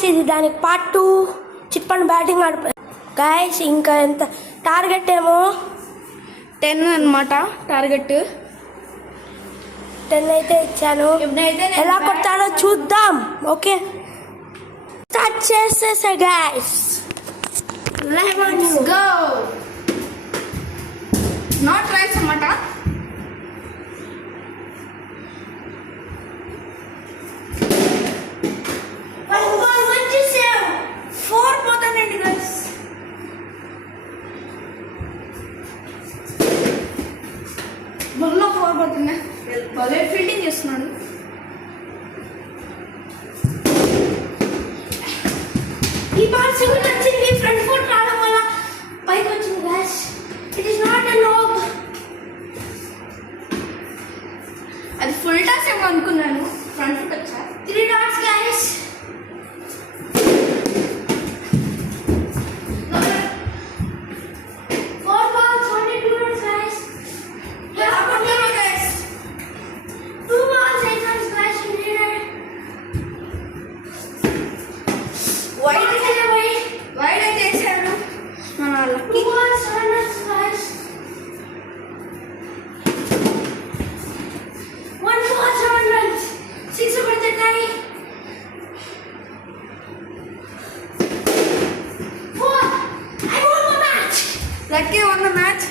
గాయస్ ఇది దానికి పార్ట్ 2 చిప్పని బ్యాటింగ్ ఆడిపోయి గాయస్ ఇంకా ఎంత టార్గెట్ ఏమో 10 అన్నమాట. టార్గెట్ 10 అయితే ఇచ్చాను. ఎలా కొడతాడో చూద్దాం. ఓకే స్టార్ట్ చేసేసా guys. Let's go. Not rise అన్నమాట. బొల్లో 4 పోతున్నా. భలే ఫీల్డింగ్ చేస్తున్నాడు. ఈ బాల్ సింగిల్ వచ్చింది. ఫ్రంట్ ఫుట్ రావడం వల్ల పైకి వచ్చింది guys. It is not a lob. అది ఫుల్ టాస్ ఏమో అనుకున్నాను. ఫ్రంట్ ఫుట్ వచ్చా. 3 dots guys. Lucky won the match.